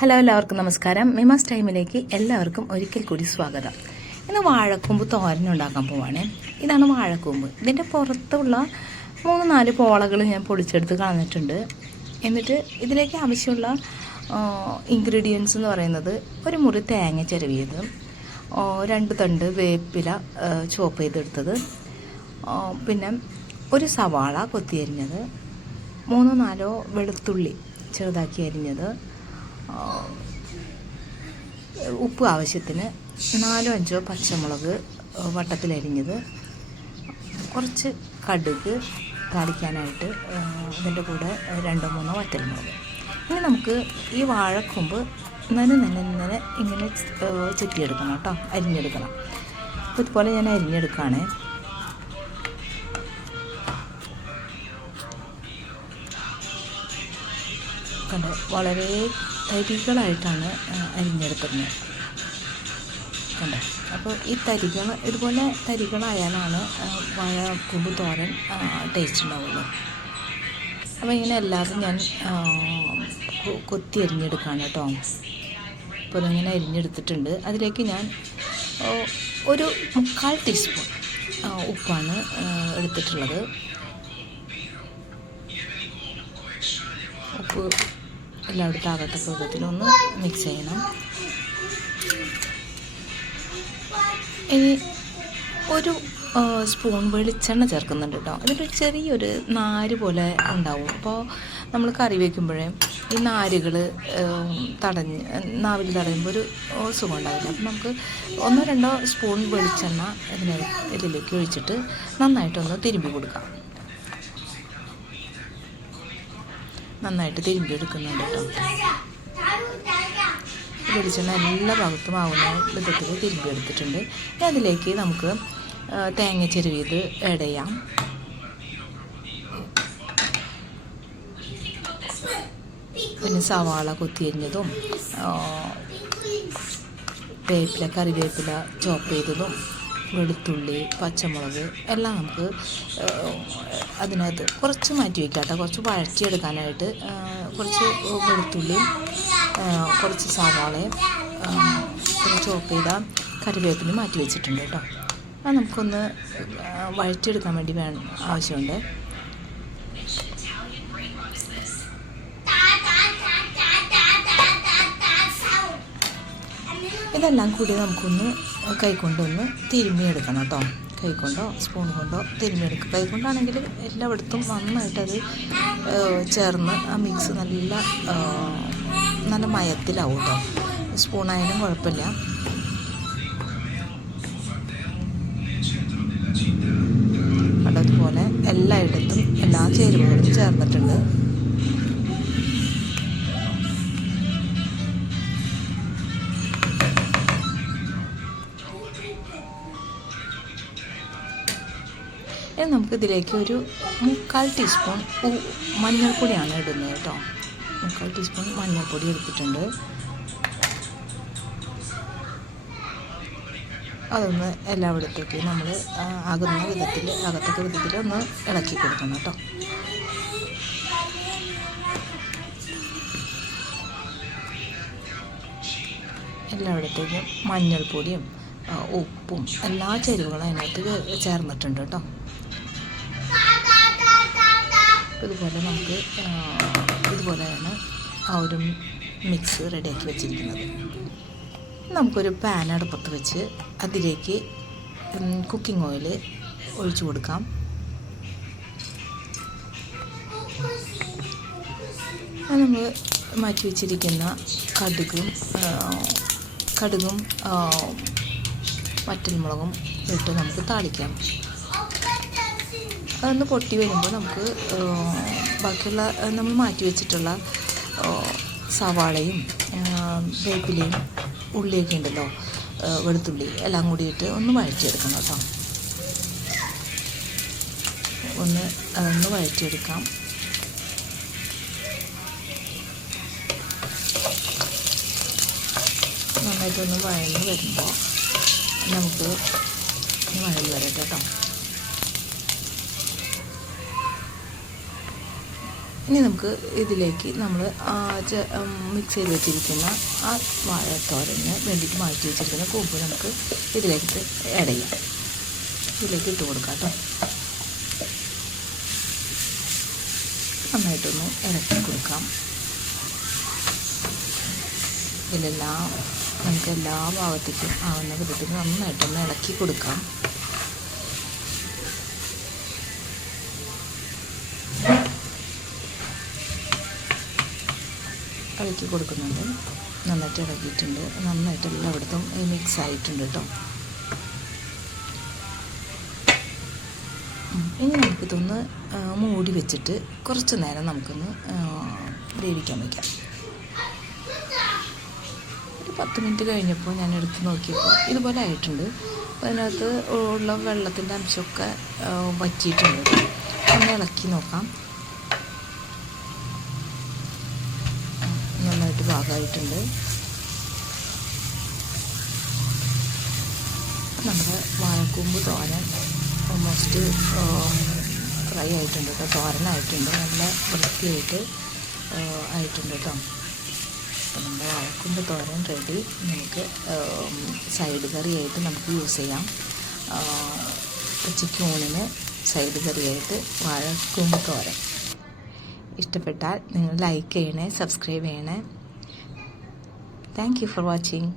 Hello, എല്ലാവർക്കും നമസ്കാരം. മിമാസ് ടൈമിലേക്ക് എല്ലാവർക്കും ഒരിക്കൽ കൂടി സ്വാഗതം. ഇന്ന് വാഴക്കൂമ്പ് തോരൻ ഉണ്ടാക്കാൻ പോവാണ്. ഇതാണ് വാഴക്കൂമ്പ്. ഇതിൻ്റെ പുറത്തുള്ള 3-4 പോളകൾ ഞാൻ പൊടിച്ചെടുത്ത് കളഞ്ഞിട്ടുണ്ട്. എന്നിട്ട് ഇതിലേക്ക് ആവശ്യമുള്ള ഇൻഗ്രീഡിയൻസ് എന്ന് പറയുന്നത് 1 മുറി തേങ്ങ ചിരവിയത്, 2 തണ്ട് വേപ്പില ചോപ്പ് ചെയ്തെടുത്തത്, പിന്നെ 1 സവാള കൊത്തിയരിഞ്ഞത്, 3-4 വെളുത്തുള്ളി ചെറുതാക്കി അരിഞ്ഞത്, ഉപ്പ് ആവശ്യത്തിന്, 4-5 പച്ചമുളക് വട്ടത്തിലരിഞ്ഞത്, കുറച്ച് കടുക് താളിക്കാനായിട്ട്, അതിൻ്റെ കൂടെ 2-3 വറ്റൽമുളക്. ഇനി നമുക്ക് ഈ വാഴക്കൂമ്പ് ഇങ്ങനെ ചെത്തിയെടുക്കണം കേട്ടോ, അരിഞ്ഞെടുക്കണം. അപ്പോൾ ഇതുപോലെ ഞാൻ അരിഞ്ഞെടുക്കുകയാണ്. കണ്ട് വളരെ തരികളായിട്ടാണ് അരിഞ്ഞെടുക്കുന്നത്. കണ്ടോ? അപ്പോൾ ഈ തരികൾ ഇതുപോലെ തരികളായാലാണ് വാഴക്കൂമ്പ് തോരൻ ടേസ്റ്റ് ഉണ്ടാവുള്ളൂ. അപ്പോൾ ഇങ്ങനെ അല്ലാതെ ഞാൻ കൊത്തി അരിഞ്ഞെടുക്കുകയാണ് കേട്ടോ. അപ്പോൾ ഇതിങ്ങനെ അരിഞ്ഞെടുത്തിട്ടുണ്ട്. അതിലേക്ക് ഞാൻ 1/4 ടീസ്പൂൺ ഉപ്പാണ് എടുത്തിട്ടുള്ളത്. ഉപ്പ് എല്ലായിടത്തും ആകത്തക്ക വിധത്തിലൊന്ന് മിക്സ് ചെയ്യണം. ഇനി 1 സ്പൂൺ വെളിച്ചെണ്ണ ചേർക്കുന്നുണ്ട് കേട്ടോ. അതിലൊരു ചെറിയൊരു നാര് പോലെ ഉണ്ടാവും. അപ്പോൾ നമ്മൾ കറി വയ്ക്കുമ്പോഴേ ഈ നാരുകൾ നാവിൽ തടയുമ്പോൾ ഒരു സുഖം ഉണ്ടാവില്ല. അപ്പം നമുക്ക് 1-2 സ്പൂൺ വെളിച്ചെണ്ണ ഇതിലേക്ക് ഒഴിച്ചിട്ട് നന്നായിട്ടൊന്ന് തിരുമ്പി കൊടുക്കാം. നന്നായിട്ട് തിരുമ്പി എടുക്കുന്നുണ്ട് കേട്ടോ. വെളിച്ചെണ്ണ എല്ലാ ഭാഗത്തും ആവുന്ന വിധത്തിൽ തിരുമ്പി എടുത്തിട്ടുണ്ട്. അതിലേക്ക് നമുക്ക് തേങ്ങ ചിരവിയത് ആഡ് ചെയ്യാം. പിന്നെ സവാള കൊത്തിയരിഞ്ഞതും, കറിവേപ്പില ചോപ്പ് ചെയ്തതും, വെളുത്തുള്ളി, പച്ചമുളക് എല്ലാം നമുക്ക് അതിനകത്ത് കുറച്ച് മാറ്റി വയ്ക്കാം കേട്ടോ. കുറച്ച് വഴറ്റിയെടുക്കാനായിട്ട് കുറച്ച് വെളുത്തുള്ളിയും കുറച്ച് സവാളയും പിന്നെ ചോപ്പ് ചെയ്ത കറിവേപ്പിലയും മാറ്റി വെച്ചിട്ടുണ്ട് കേട്ടോ. അത് നമുക്കൊന്ന് വഴറ്റിയെടുക്കാൻ വേണ്ടി ആവശ്യമുണ്ട്. ഇതെല്ലാം കൂടി നമുക്കൊന്ന് കൈകൊണ്ടൊന്ന് തിരുമ്മിയെടുക്കണം കേട്ടോ. കൈകൊണ്ടോ സ്പൂൺ കൊണ്ടോ തിരുമ്മിയെടുക്കുക. കൈകൊണ്ടാണെങ്കിൽ എല്ലായിടത്തും നന്നായിട്ടത് ചേർന്ന് ആ മിക്സ് നല്ല മയത്തിലാവും കേട്ടോ. സ്പൂണായാലും കുഴപ്പമില്ല. അതുപോലെ എല്ലായിടത്തും എല്ലാ ചേരുവകളും ചേർന്നിട്ടുണ്ട്. ഇനി നമുക്കിതിലേക്ക് 1/4 ടീസ്പൂൺ മഞ്ഞൾപ്പൊടിയാണ് ഇടുന്നത് കേട്ടോ. 1/4 ടീസ്പൂൺ മഞ്ഞൾപ്പൊടി എടുത്തിട്ടുണ്ട്. അതൊന്ന് എല്ലായിടത്തേക്ക് നമ്മൾ ആകത്തക്ക വിധത്തിൽ ഒന്ന് ഇളക്കി കൊടുക്കണം കേട്ടോ. എല്ലായിടത്തേക്കും മഞ്ഞൾപ്പൊടിയും ഉപ്പും എല്ലാ ചേരുവകളും അതിനകത്ത് ചേർന്നിട്ടുണ്ട് കേട്ടോ. ഇതുപോലെ നമുക്ക് ഇതുപോലെയാണ് ആ ഒരു മിക്സ് റെഡിയാക്കി വെച്ചിരിക്കുന്നത്. നമുക്കൊരു പാൻ അടുപ്പത്ത് വെച്ച് അതിലേക്ക് കുക്കിംഗ് ഓയിൽ ഒഴിച്ചു കൊടുക്കാം. അത് നമ്മൾ മാറ്റി വെച്ചിരിക്കുന്ന കടുകും വറ്റൽമുളകും ഇട്ട് നമുക്ക് താളിക്കാം. അതൊന്ന് പൊട്ടി വരുമ്പോൾ നമുക്ക് ബാക്കിയുള്ള നമ്മൾ മാറ്റി വെച്ചിട്ടുള്ള സവാളയും വേപ്പിലയും ഉള്ളിയൊക്കെ ഉണ്ടല്ലോ, വെളുത്തുള്ളി എല്ലാം കൂടിയിട്ട് ഒന്ന് വഴറ്റിയെടുക്കണം കേട്ടോ. അതൊന്ന് വഴറ്റിയെടുക്കാം. നന്നായിട്ടൊന്ന് വഴന്ന് വരുമ്പോൾ നമുക്ക് വഴന്ന് വരട്ടെ കേട്ടോ. ഇനി നമുക്ക് ഇതിലേക്ക് നമ്മൾ മിക്സ് ചെയ്ത് വെച്ചിരിക്കുന്ന ആ വാഴത്തോരന് വേണ്ടിയിട്ട് മാറ്റി വെച്ചിരിക്കുന്ന കൂമ്പ് നമുക്ക് ഇതിലേക്ക് ആഡ് ചെയ്യാം. ഇതിലേക്ക് ഇട്ട് കൊടുക്കാം കേട്ടോ. നന്നായിട്ടൊന്ന് ഇളക്കി കൊടുക്കാം. ഇതിലെല്ലാം നമുക്ക് എല്ലാ ഭാഗത്തേക്കും ആവുന്ന വിധത്തിൽ നന്നായിട്ടൊന്ന് ഇളക്കി കൊടുക്കാം. ഇളക്കി കൊടുക്കുന്നുണ്ട്. നന്നായിട്ട് ഇളക്കിയിട്ടുണ്ട്. നന്നായിട്ട് എല്ലായിടത്തും മിക്സ് ആയിട്ടുണ്ട് കേട്ടോ. ഇനി നമുക്കിതൊന്ന് മൂടി വെച്ചിട്ട് കുറച്ച് നേരം നമുക്കൊന്ന് വേവിക്കാൻ വയ്ക്കാം. ഒരു 10 മിനിറ്റ് കഴിഞ്ഞപ്പോൾ ഞാൻ എടുത്ത് നോക്കിയപ്പോൾ ഇതുപോലെ ആയിട്ടുണ്ട്. അപ്പോൾ അതിനകത്ത് ഉള്ള വെള്ളത്തിൻ്റെ അംശമൊക്കെ വറ്റിയിട്ടുണ്ട്. ഒന്ന് ഇളക്കി നോക്കാം. നന്നായിട്ട് പാകമായിട്ടുണ്ട്. നമ്മുടെ വാഴക്കൂമ്പ് തോരൻ ഓൾമോസ്റ്റ് ഫ്രൈ ആയിട്ടുണ്ട് കേട്ടോ. തോരനായിട്ടുണ്ട്. നല്ല വൃത്തിയായിട്ട് ആയിട്ടുണ്ട് കേട്ടോ. അപ്പോൾ നമ്മുടെ വാഴക്കൂമ്പ് തോരൻ റെഡി. നമുക്ക് സൈഡ് കറിയായിട്ട് നമുക്ക് യൂസ് ചെയ്യാം. ഉച്ചയ്ക്ക് ഊണിന് സൈഡ് കറിയായിട്ട് വാഴക്കൂമ്പ് തോരൻ. ഇഷ്ടപ്പെട്ടാൽ നിങ്ങൾ ലൈക്ക് ചെയ്യണേ, സബ്സ്ക്രൈബ് ചെയ്യണേ. Thank you for watching.